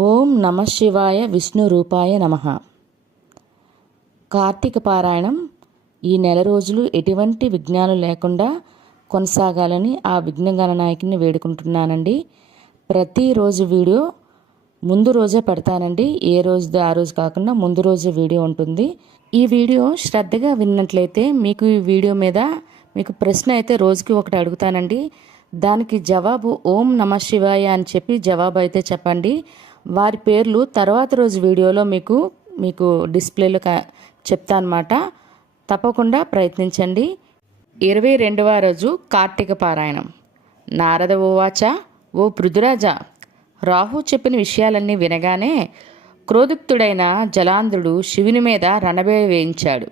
ఓం నమ శివాయ విష్ణు రూపాయ నమ. కార్తీక పారాయణం ఈ నెల రోజులు ఎటువంటి విఘ్నాలు లేకుండా కొనసాగాలని ఆ విఘ్నగణ నాయకుని వేడుకుంటున్నానండి. ప్రతిరోజు వీడియో ముందు రోజే పెడతానండి. ఏ రోజుది ఆ రోజు కాకుండా ముందు రోజు వీడియో ఉంటుంది. ఈ వీడియో శ్రద్ధగా విన్నట్లయితే మీకు ఈ వీడియో మీద మీకు ప్రశ్న అయితే రోజుకి ఒకటి అడుగుతానండి. దానికి జవాబు ఓం నమ శివాయ అని చెప్పి జవాబు అయితే చెప్పండి. వారి పేర్లు తర్వాత రోజు వీడియోలో మీకు మీకు డిస్ప్లేలో చెప్తా అనమాట తప్పకుండా ప్రయత్నించండి. ఇరవై రెండవ రోజు కార్తీక పారాయణం. నారద ఓవాచ ఓ పృథురాజా రాహు చెప్పిన విషయాలన్నీ వినగానే క్రోధుక్తుడైన జలాంధ్రుడు శివుని మీద రణబేడి వేయించాడు.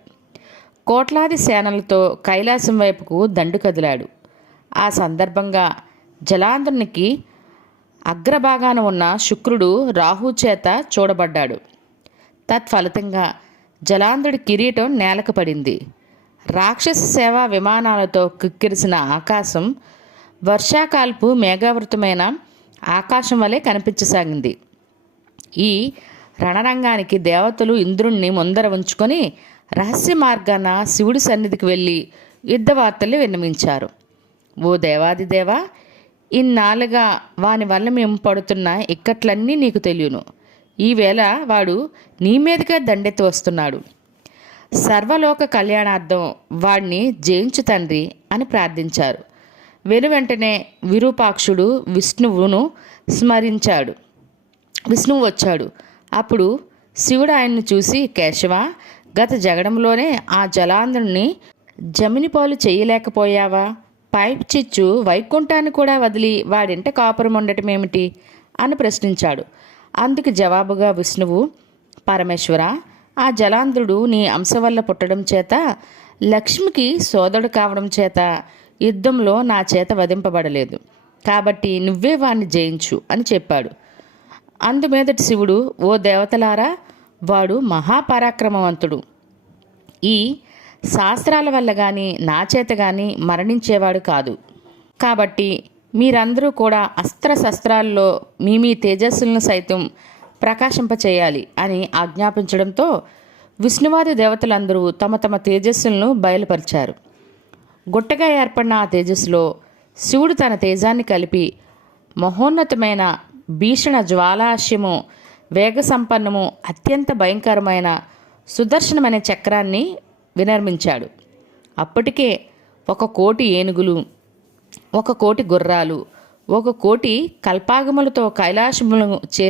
కోట్లాది సేనలతో కైలాసం వైపుకు దండు కదిలాడు. ఆ సందర్భంగా జలాంధ్రునికి అగ్రభాగాన ఉన్న శుక్రుడు రాహు చేత చూడబడ్డాడు. తత్ఫలితంగా జలాంధ్రుడి కిరీటం నేలకు పడింది. రాక్షస సేవా విమానాలతో కిక్కిరిసిన ఆకాశం వర్షాకాల్పు మేఘావృతమైన ఆకాశం వలె కనిపించసాగింది. ఈ రణరంగానికి దేవతలు ఇంద్రుణ్ణి ముందర ఉంచుకొని రహస్య మార్గాన శివుడి సన్నిధికి వెళ్ళి యుద్ధ వార్తలు విన్నమించారు ఓ దేవాదిదేవా ఇన్నాళ్ళుగా వాని వల్ల మేము పడుతున్న ఇక్కట్లన్నీ నీకు తెలియను. ఈవేళ వాడు నీ మీదుగా దండెత్తి వస్తున్నాడు. సర్వలోక కళ్యాణార్థం వాడిని జయించు తండ్రి అని ప్రార్థించారు. వెను వెంటనే విరూపాక్షుడు విష్ణువును స్మరించాడు. విష్ణువు వచ్చాడు. అప్పుడు శివుడు ఆయన్ని చూసి కేశవ గత జగడంలోనే ఆ జలాంధ్రుని జమినిపాలు చేయలేకపోయావా? పైప్ చిచ్చు వైకుంఠాన్ని కూడా వదిలి వాడింట కాపురం ఉండటమేమిటి అని ప్రశ్నించాడు. అందుకు జవాబుగా విష్ణువు పరమేశ్వర ఆ జలాంధ్రుడు నీ అంశ వల్ల పుట్టడం చేత లక్ష్మికి సోదరుడు కావడం చేత యుద్ధంలో నా చేత వధింపబడలేదు. కాబట్టి నువ్వే వాణ్ణి జయించు అని చెప్పాడు. అందుమీదటి శివుడు ఓ దేవతలారా వాడు మహాపరాక్రమవంతుడు. ఈ శాస్త్రాల వల్ల కానీ నా చేత కానీ మరణించేవాడు కాదు. కాబట్టి మీరందరూ కూడా అస్త్రశస్త్రాల్లో మీ మీ తేజస్సులను సైతం ప్రకాశింపచేయాలి అని ఆజ్ఞాపించడంతో విష్ణువాది దేవతలందరూ తమ తమ తేజస్సులను బయలుపరిచారు. గుట్టగా ఏర్పడిన ఆ తేజస్సులో శివుడు తన తేజాన్ని కలిపి మహోన్నతమైన భీషణ జ్వాలాశ్యము వేగ సంపన్నము అత్యంత భయంకరమైన సుదర్శనమనే చక్రాన్ని వినర్మించాడు. అప్పటికే ఒక కోటి ఏనుగులు ఒక కోటి గుర్రాలు ఒక కోటి కల్పాగములతో కైలాసములను చే